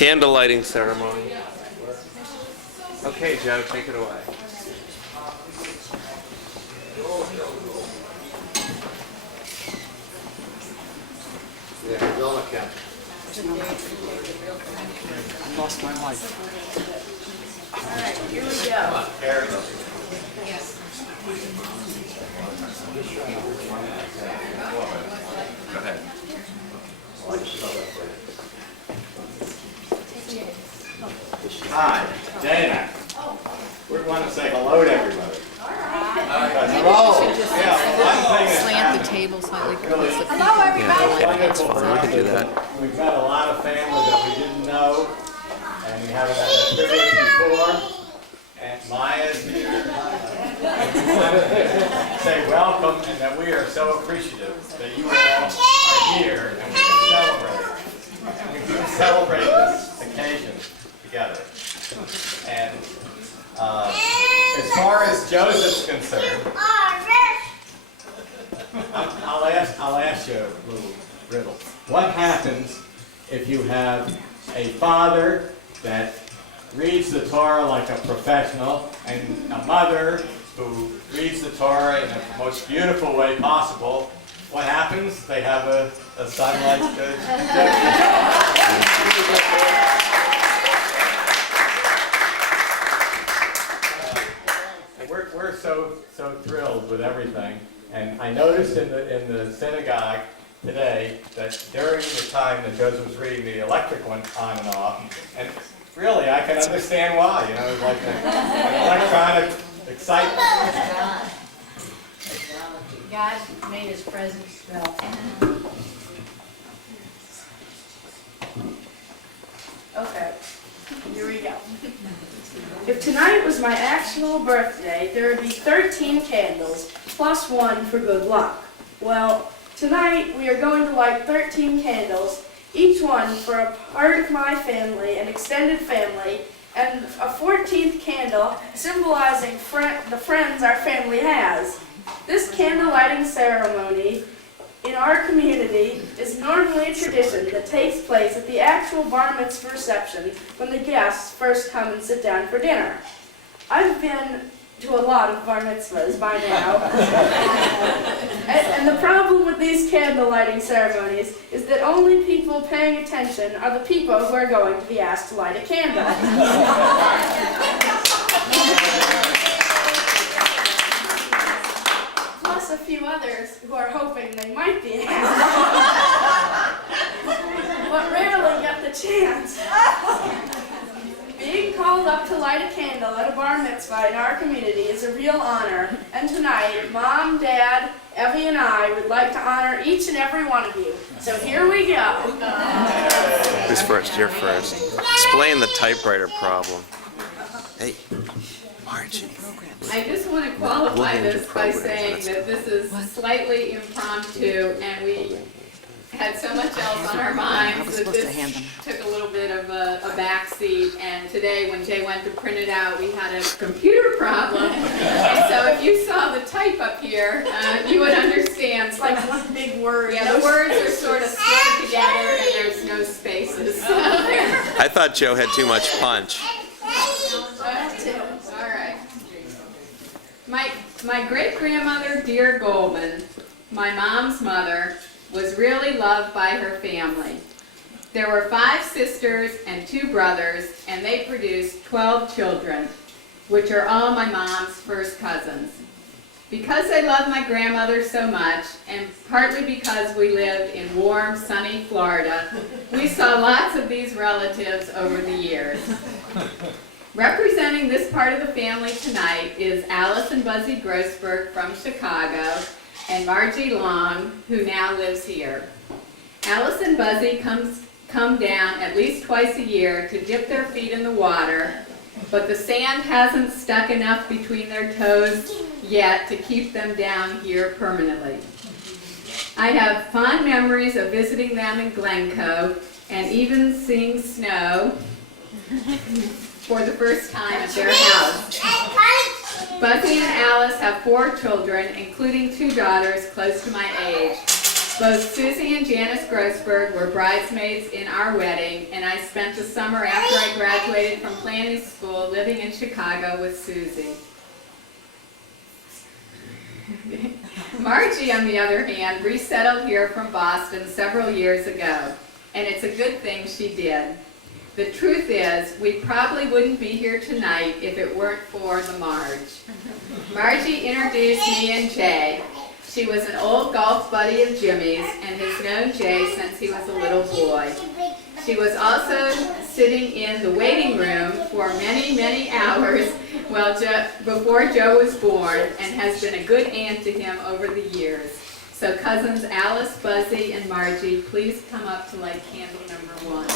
Candle lighting ceremony. Okay, Joe, take it away. Yeah, it's all account. I lost my life. Alright, here we go. Go ahead. Hi, Dana. We want to say hello to everybody. Hello. Slant the table slightly. Hello, everybody. Wonderful for We us can do is that. We've met a lot of family that we didn't know, and we haven't had that privilege before. And Maya's here. Say welcome, and that we are so appreciative that you all are here, and we can celebrate. And we can celebrate this occasion together. And as far as Joseph's concerned, I'll ask you a little riddle. What happens if you have a father that reads the Torah like a professional and a mother who reads the Torah in the most beautiful way possible? What happens? They have a son like We're so thrilled with everything. And I noticed in the synagogue today that during the time that Joseph was reading, the electric went on and off. And really, I can understand why. You know, it was like an electronic excitement. God made his presence felt. Okay, here we go. If tonight was my actual birthday, there would be 13 candles, plus one for good luck. Well, tonight we are going to light 13 candles, each one for a part of my family, an extended family, and a 14th candle symbolizing the friends our family has. This candle lighting ceremony in our community is normally a tradition that takes place at the actual bar mitzvah reception when the guests first come and sit down for dinner. I've been to a lot of bar mitzvahs by now. and the problem with these candle lighting ceremonies is that only people paying attention are the people who are going to be asked to light a candle. Plus a few others who are hoping they might be asked, but rarely get the chance. Being called up to light a candle at a bar mitzvah in our community is a real honor, and tonight, Mom, Dad, Evie, and I would like to honor each and every one of you. So here we go. Who's first? You're first. Explain the typewriter problem. Hey, Margie. I just want to qualify this by saying that this is slightly impromptu and we had so much else on our minds that this took a little bit of a backseat, and today when Jay went to print it out we had a computer problem, and so if you saw the type up here you would understand. It's like one big word. Yeah, the words are sort of slid together and there's no spaces. I thought Joe had too much punch. All right. My great-grandmother, Dear Goldman, my mom's mother, was really loved by her family. There were 5 sisters and 2 brothers, and they produced 12 children, which are all my mom's first cousins. Because I loved my grandmother so much, and partly because we lived in warm, sunny Florida, we saw lots of these relatives over the years. Representing this part of the family tonight is Alice and Buzzy Grossberg from Chicago, and Margie Long, who now lives here. Alice and Buzzy come down at least twice a year to dip their feet in the water, but the sand hasn't stuck enough between their toes yet to keep them down here permanently. I have fond memories of visiting them in Glencoe and even seeing snow for the first time at their house. Buzzy and Alice have 4 children, including 2 daughters close to my age. Both Susie and Janice Grossberg were bridesmaids in our wedding, and I spent the summer after I graduated from planning school living in Chicago with Susie. Margie, on the other hand, resettled here from Boston several years ago, and it's a good thing she did. The truth is, we probably wouldn't be here tonight if it weren't for the Marge. Margie introduced me and Jay. She was an old golf buddy of Jimmy's and has known Jay since he was a little boy. She was also sitting in the waiting room for many, many hours before Joe was born, and has been a good aunt to him over the years. So cousins Alice, Buzzy, and Margie, please come up to light candle number 1.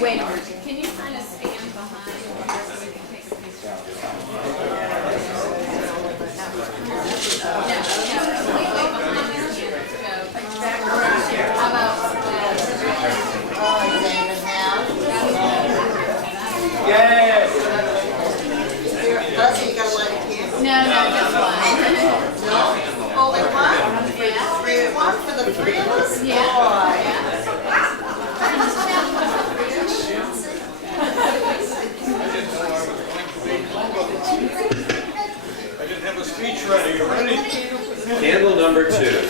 Wait a minute. Can you kind of stand behind so we can take a picture? Yes! Buzzy, you got a light candle? No, just one. No? Only one? Yeah. 3 at 1 for the 3 of us? I didn't have a speech ready. You ready? Candle number 2.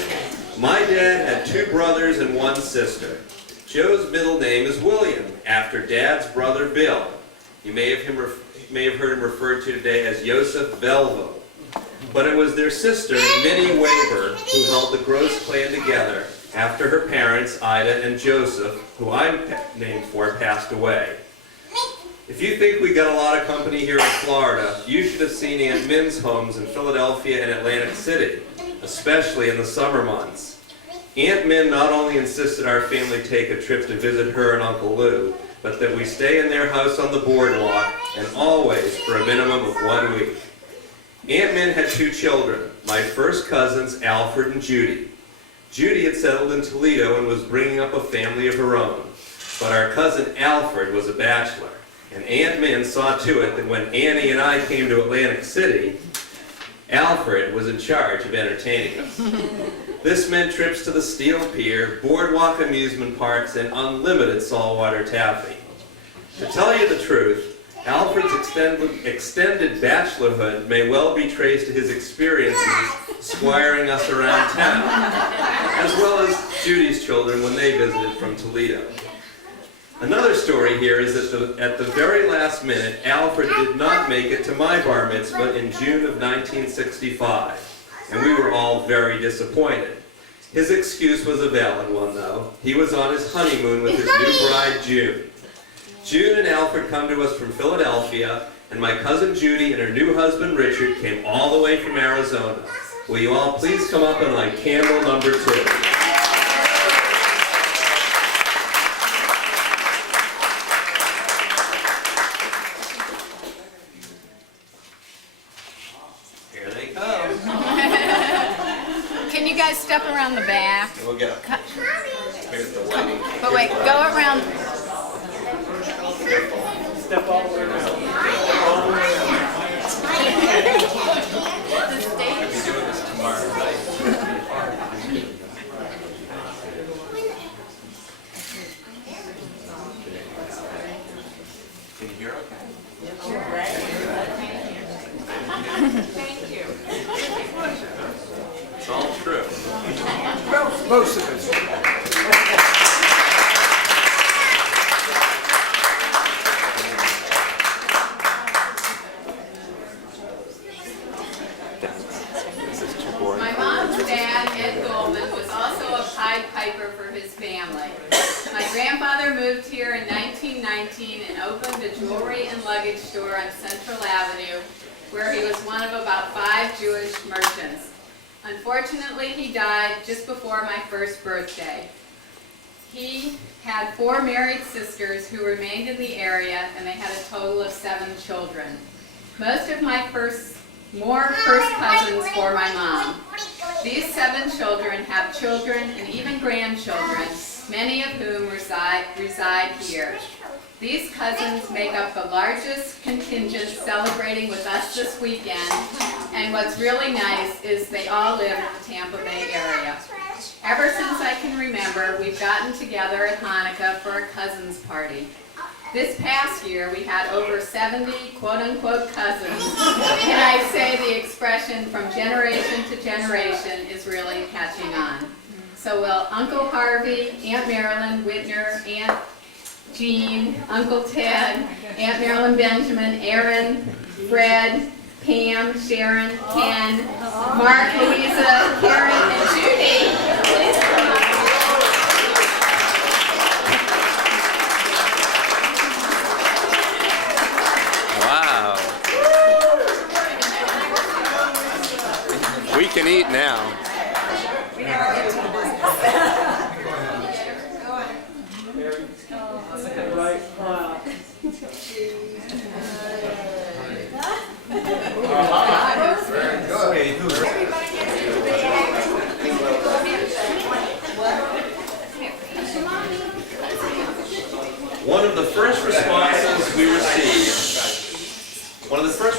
My dad had 2 brothers and 1 sister. Joe's middle name is William, after Dad's brother Bill. You may have heard him referred to today as Joseph Velvo. But it was their sister, Minnie Weber, who held the Gross clan together after her parents, Ida and Joseph, who I'm named for, passed away. If you think we got a lot of company here in Florida, you should have seen Aunt Min's homes in Philadelphia and Atlantic City, especially in the summer months. Aunt Min not only insisted our family take a trip to visit her and Uncle Lou, but that we stay in their house on the boardwalk, and always for a minimum of 1 week. Aunt Min had 2 children, my first cousins, Alfred and Judy. Judy had settled in Toledo and was bringing up a family of her own, but our cousin Alfred was a bachelor. And Aunt Min saw to it that when Annie and I came to Atlantic City, Alfred was in charge of entertaining us. This meant trips to the Steel Pier, boardwalk amusement parks, and unlimited saltwater taffy. To tell you the truth, Alfred's extended bachelorhood may well be traced to his experiences squiring us around town, as well as Judy's children when they visited from Toledo. Another story here is that at the very last minute, Alfred did not make it to my bar mitzvah in June of 1965, and we were all very disappointed. His excuse was a valid one, though. He was on his honeymoon with his new bride, June. June and Alfred come to us from Philadelphia, and my cousin Judy and her new husband, Richard, came all the way from Arizona. Will you all please come up and light candle number 2? Step around the back. We'll get here's the lighting. But wait, go around. Step all the way around. I'll be doing this tomorrow night. Can you hear okay? Thank you. It's all true. Most of it. My mom's dad, Ed Goldman, was also a Pied Piper for his family. My grandfather moved here in 1919 and opened a jewelry and luggage store on Central Avenue, where he was one of about 5 Jewish merchants. Unfortunately, he died just before my first birthday. He had 4 married sisters who remained in the area, and they had a total of 7 children. Most of my more first cousins for my mom. These 7 children have children and even grandchildren, many of whom reside here. These cousins make up the largest contingent celebrating with us this weekend, and what's really nice is they all live in the Tampa Bay area. Ever since I can remember, we've gotten together at Hanukkah for a cousins party. This past year, we had over 70 quote-unquote cousins, and I say the expression from generation to generation is really catching on. So will Uncle Harvey, Aunt Marilyn, Whitner, Aunt Jean, Uncle Ted, Aunt Marilyn Benjamin, Aaron, Fred, Pam, Sharon, Ken, Mark, Louisa, Karen, and Judy, please come up. Wow. We can eat now. One of the first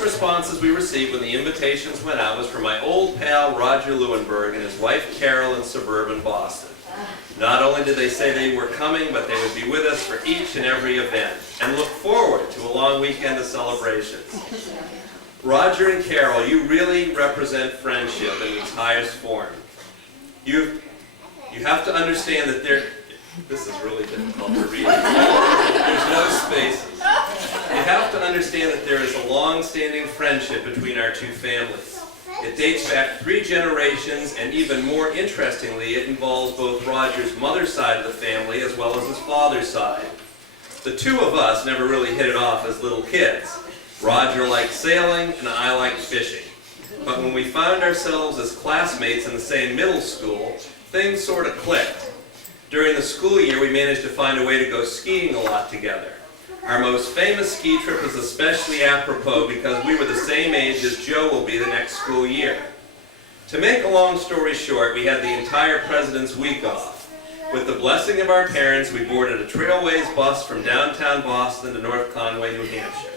responses we received when the invitations went out was from my old pal Roger Lewinberg and his wife Carol in suburban Boston. Not only did they say they were coming, but they would be with us for each and every event and look forward to a long weekend of celebrations. Roger and Carol, you really represent friendship in its highest form. You have to understand that this is really difficult to read. There's no spaces. You have to understand that there is a long-standing friendship between our two families. It dates back 3 generations, and even more interestingly, it involves both Roger's mother's side of the family as well as his father's side. The two of us never really hit it off as little kids. Roger liked sailing, and I liked fishing. But when we found ourselves as classmates in the same middle school, things sort of clicked. During the school year, we managed to find a way to go skiing a lot together. Our most famous ski trip was especially apropos because we were the same age as Joe will be the next school year. To make a long story short, we had the entire President's Week off. With the blessing of our parents, we boarded a Trailways bus from downtown Boston to North Conway, New Hampshire.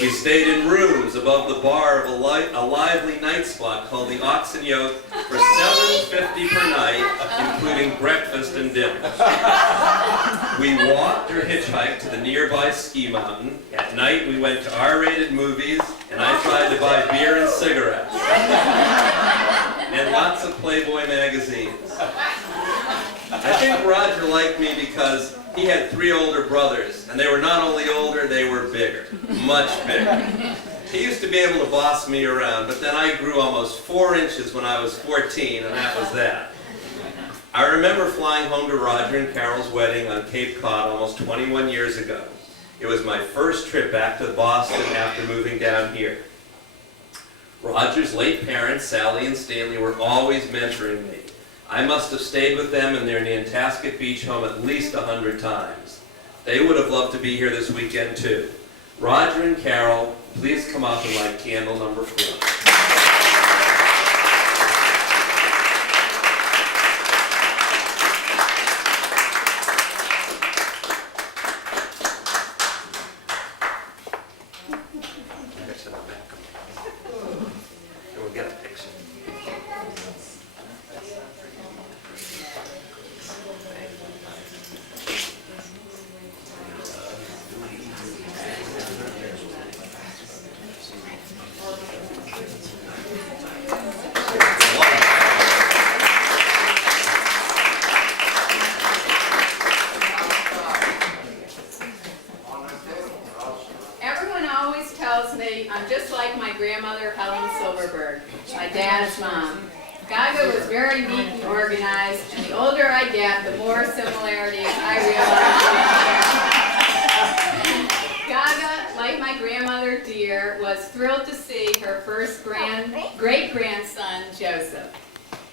We stayed in rooms above the bar of a lively night spot called the Ox and Yoke for $7.50 per night, including breakfast and dinner. We walked or hitchhiked to the nearby ski mountain. At night, we went to R-rated movies, and I tried to buy beer and cigarettes. And lots of Playboy magazines. I think Roger liked me because he had 3 older brothers, and they were not only older, they were bigger, much bigger. He used to be able to boss me around, but then I grew almost 4 inches when I was 14, and that was that. I remember flying home to Roger and Carol's wedding on Cape Cod almost 21 years ago. It was my first trip back to Boston after moving down here. Roger's late parents, Sally and Stanley, were always mentoring me. I must have stayed with them in their Nantasket Beach home at least 100 times. They would have loved to be here this weekend too. Roger and Carol, please come up and light candle number 4. I'm just like my grandmother, Helen Silverberg, my dad's mom. Gaga was very neat and organized, and the older I get, the more similarities I realize. Gaga, like my grandmother dear, was thrilled to see her first great-grandson, Joseph.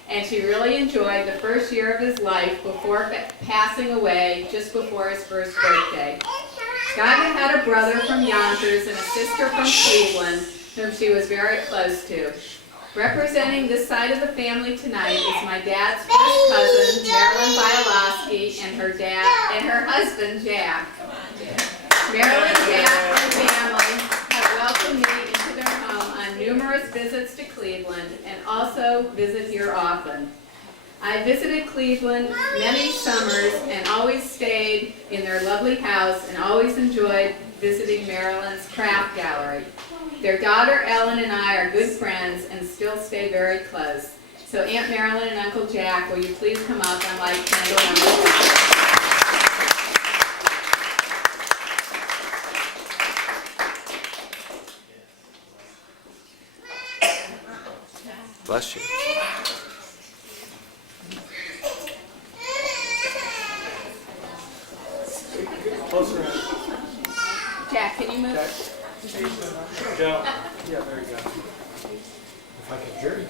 And she really enjoyed the first year of his life before passing away just before his first birthday. Gaga had a brother from Yonkers and a sister from Cleveland whom she was very close to. Representing this side of the family tonight is my dad's first cousin, Marilyn Bialowski, and her husband, Jack. Marilyn, Jack, and family have welcomed me into their home on numerous visits to Cleveland and also visit here often. I visited Cleveland many summers and always stayed in their lovely house and always enjoyed visiting Marilyn's craft gallery. Their daughter Ellen and I are good friends and still stay very close. So Aunt Marilyn and Uncle Jack, will you please come up and light candle number 5? Bless you. Closer. Jack, can you move? Joe. Yeah, there you go. If I can hear you.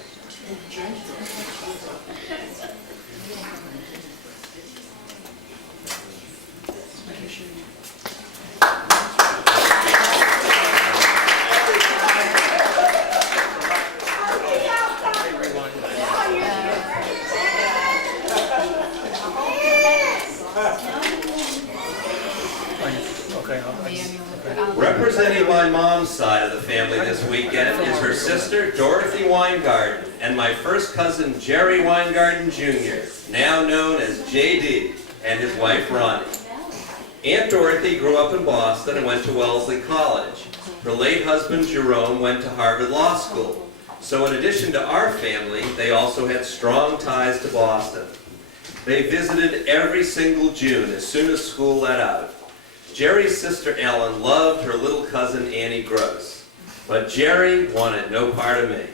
Representing my mom's side of the family this weekend is her sister, Dorothy Weingarten, and my first cousin, Jerry Weingarten Jr., now known as JD, and his wife, Ronnie. Aunt Dorothy grew up in Boston and went to Wellesley College. Her late husband, Jerome, went to Harvard Law School. So in addition to our family, they also had strong ties to Boston. They visited every single June as soon as school let out. Jerry's sister Ellen loved her little cousin Annie Gross, but Jerry wanted no part of me.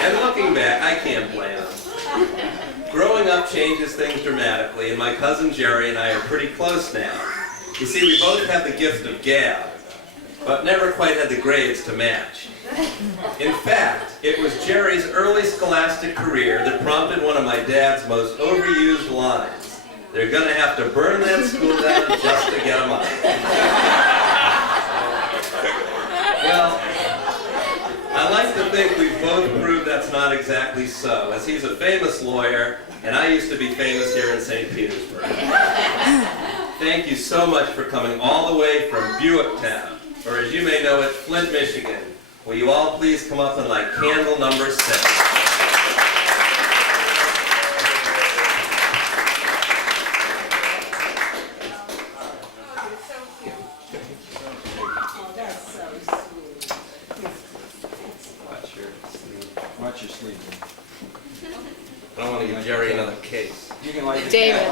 And looking back, I can't blame him. Growing up changes things dramatically, and my cousin Jerry and I are pretty close now. You see, we both have the gift of gab, but never quite had the grades to match. In fact, it was Jerry's early scholastic career that prompted one of my dad's most overused lines. They're going to have to burn that school down just to get them out. Well, I like to think we've both proved that's not exactly so, as he's a famous lawyer, and I used to be famous here in St. Petersburg. Thank you so much for coming all the way from Buicktown, or as you may know it, Flint, Michigan. Will you all please come up and light candle number 6? Watch your sleeve. I don't want to give Jerry another case. You can light it. David. Go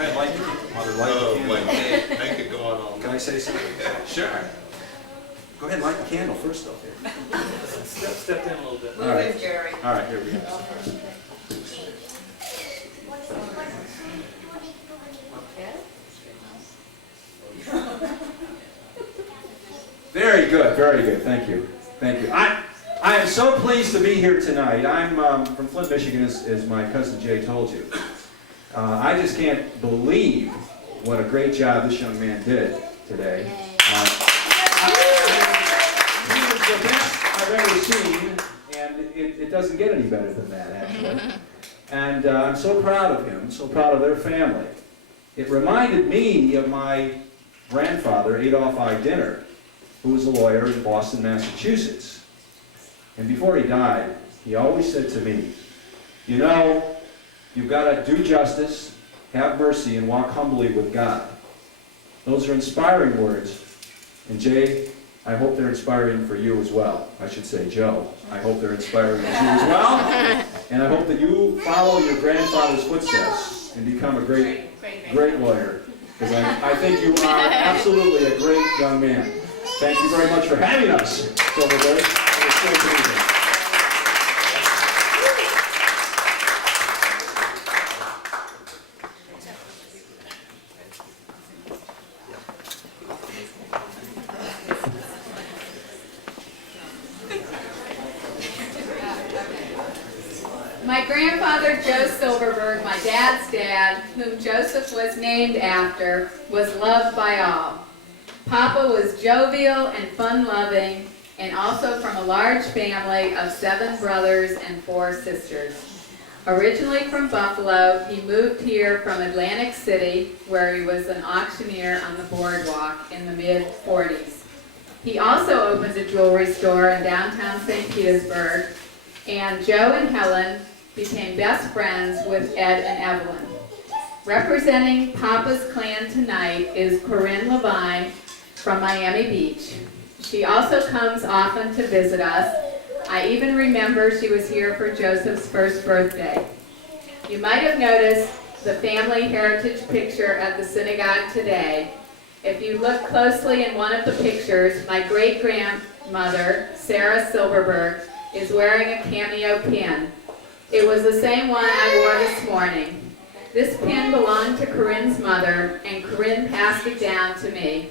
ahead, light it. Mother, light Oh, the my candle. God. I could go on all Can I say something? Sure. Go ahead, light the candle first, though. Here. Step in a little bit. All right. Move it, Jerry. All right, here we go. Very good, very good. Thank you. Thank you. I am so pleased to be here tonight. I'm from Flint, Michigan, as my cousin Jay told you. I just can't believe what a great job this young man did today. He was the best I've ever seen, and it doesn't get any better than that, actually. And I'm so proud of him, so proud of their family. It reminded me of my grandfather, Adolph I. Dinner, who was a lawyer in Boston, Massachusetts. And before he died, he always said to me, you know, you've got to do justice, have mercy, and walk humbly with God. Those are inspiring words. And Jay, I hope they're inspiring for you as well. I should say, Joe, I hope they're inspiring for you as well. And I hope that you follow your grandfather's footsteps and become a great lawyer. Because I think you are absolutely a great young man. Thank you very much for having us, Silverberg. It was great to meet you. My grandfather, Joe Silverberg, my dad's dad, whom Joseph was named after, was loved by all. Papa was jovial and fun-loving, and also from a large family of 7 brothers and 4 sisters. Originally from Buffalo, he moved here from Atlantic City, where he was an auctioneer on the boardwalk in the mid-40s. He also opened a jewelry store in downtown St. Petersburg, and Joe and Helen became best friends with Ed and Evelyn. Representing Papa's clan tonight is Corinne Levine from Miami Beach. She also comes often to visit us. I even remember she was here for Joseph's first birthday. You might have noticed the family heritage picture at the synagogue today. If you look closely in one of the pictures, my great-grandmother, Sarah Silverberg, is wearing a cameo pin. It was the same one I wore this morning. This pin belonged to Corinne's mother, and Corinne passed it down to me.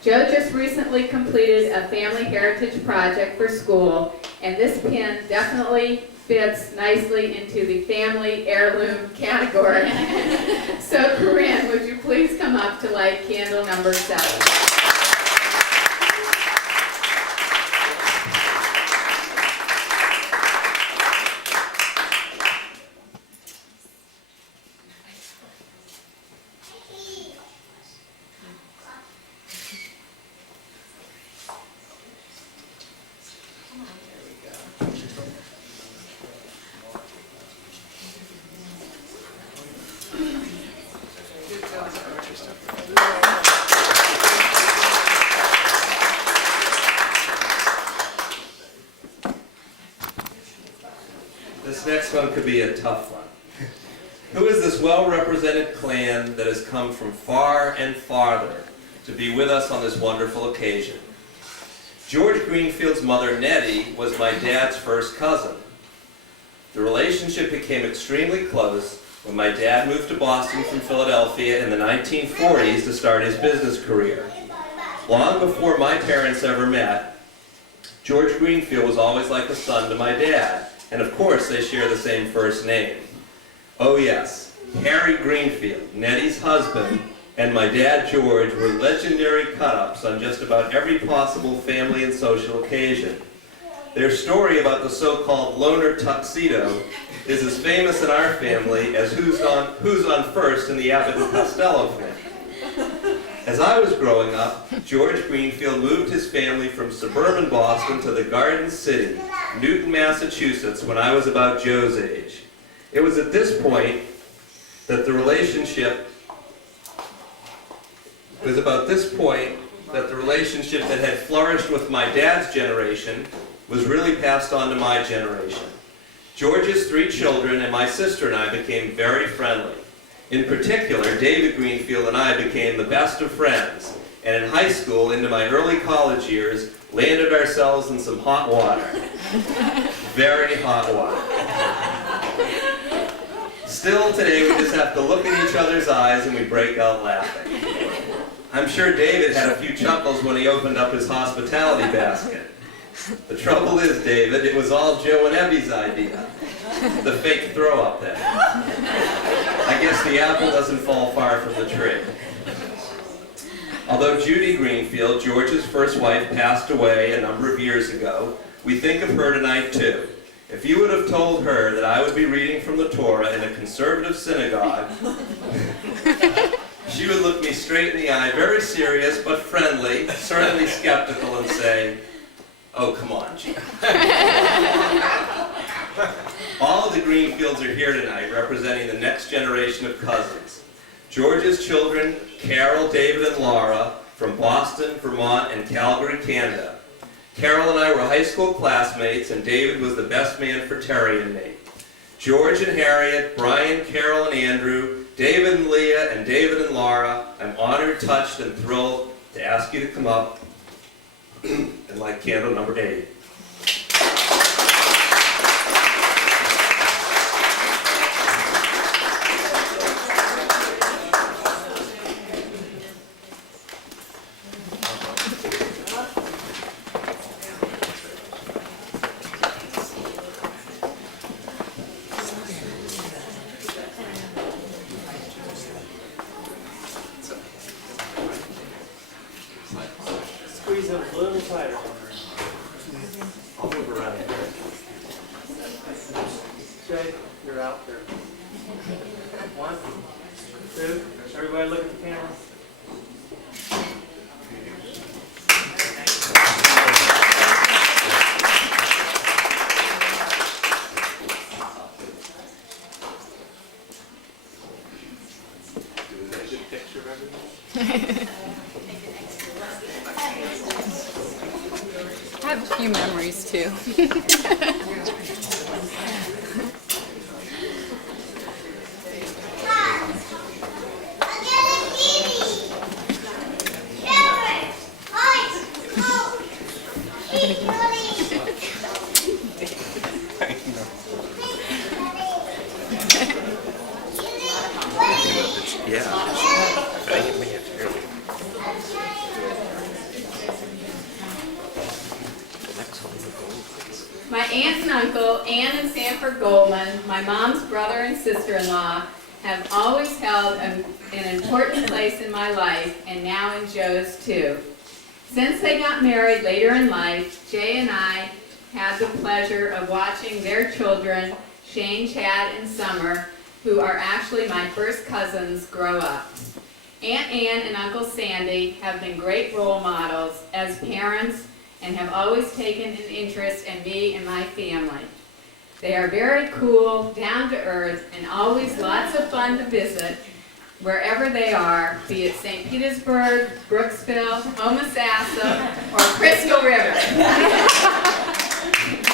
Joe just recently completed a family heritage project for school, and this pin definitely fits nicely into the family heirloom category. So Corinne, would you please come up to light candle number 7? This next one could be a tough one. Who is this well-represented clan that has come from far and farther to be with us on this wonderful occasion? George Greenfield's mother, Nettie, was my dad's first cousin. The relationship became extremely close when my dad moved to Boston from Philadelphia in the 1940s to start his business career. Long before my parents ever met, George Greenfield was always like a son to my dad, and of course they share the same first name. Oh yes, Harry Greenfield, Nettie's husband, and my dad George were legendary cut-ups on just about every possible family and social occasion. Their story about the so-called loner tuxedo is as famous in our family as Who's on First in the Abbott and Costello family. As I was growing up, George Greenfield moved his family from suburban Boston to the Garden City, Newton, Massachusetts, when I was about Joe's age. It was at this point that the relationship that had flourished with my dad's generation was really passed on to my generation. George's 3 children and my sister and I became very friendly. In particular, David Greenfield and I became the best of friends, and in high school, into my early college years, landed ourselves in some hot water. Very hot water. Still today, we just have to look in each other's eyes and we break out laughing. I'm sure David had a few chuckles when he opened up his hospitality basket. The trouble is, David, it was all Joe and Evie's idea. The fake throw up there. I guess the apple doesn't fall far from the tree. Although Judy Greenfield, George's first wife, passed away a number of years ago, we think of her tonight too. If you would have told her that I would be reading from the Torah in a conservative synagogue, she would look me straight in the eye, very serious but friendly, certainly skeptical, and say, "Oh, come on, Gene." All of the Greenfields are here tonight, representing the next generation of cousins. George's children, Carol, David, and Laura, from Boston, Vermont, and Calgary, Canada. Carol and I were high school classmates, and David was the best man for Terry and me. George and Harriet, Brian, Carol, and Andrew, David and Leah, and David and Laura, I'm honored, touched, and thrilled to ask you to come up and light candle number 8. I'll move around here. Jay, you're out there. 1, 2, everybody look at the camera. I have a few memories too. My aunt and uncle, Ann and Sanford Goldman, my mom's brother and sister-in-law, have always held an important place in my life, and now in Joe's too. Since they got married later in life, Jay and I had the pleasure of watching their children, Shane, Chad, and Summer, who are actually my first cousins, grow up. Aunt Ann and Uncle Sandy have been great role models as parents and have always taken an interest in me and my family. They are very cool, down to earth, and always lots of fun to visit wherever they are, be it St. Petersburg, Brooksville, Homosassa, or Crystal River.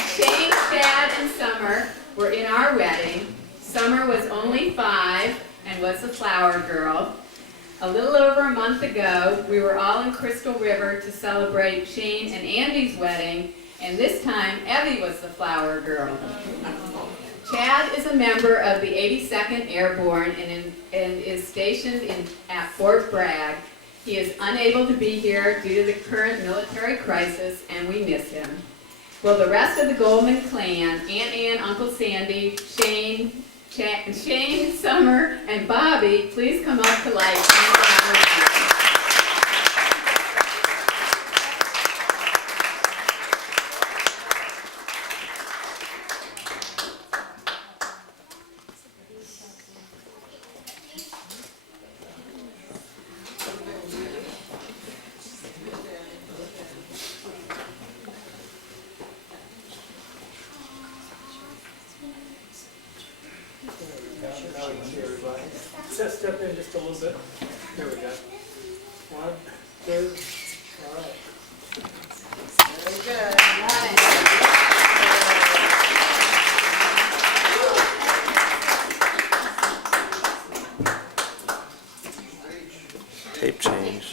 Shane, Chad, and Summer were in our wedding. Summer was only 5 and was the flower girl. A little over a month ago, we were all in Crystal River to celebrate Shane and Andy's wedding, and this time, Evie was the flower girl. Chad is a member of the 82nd Airborne and is stationed at Fort Bragg. He is unable to be here due to the current military crisis, and we miss him. Will the rest of the Goldman clan, Aunt Ann, Uncle Sandy, Shane, Summer, and Bobby, please come up to life. Now we can see everybody. Step in just a little bit. There we go. 1, 2, all right. Very good. Tape change.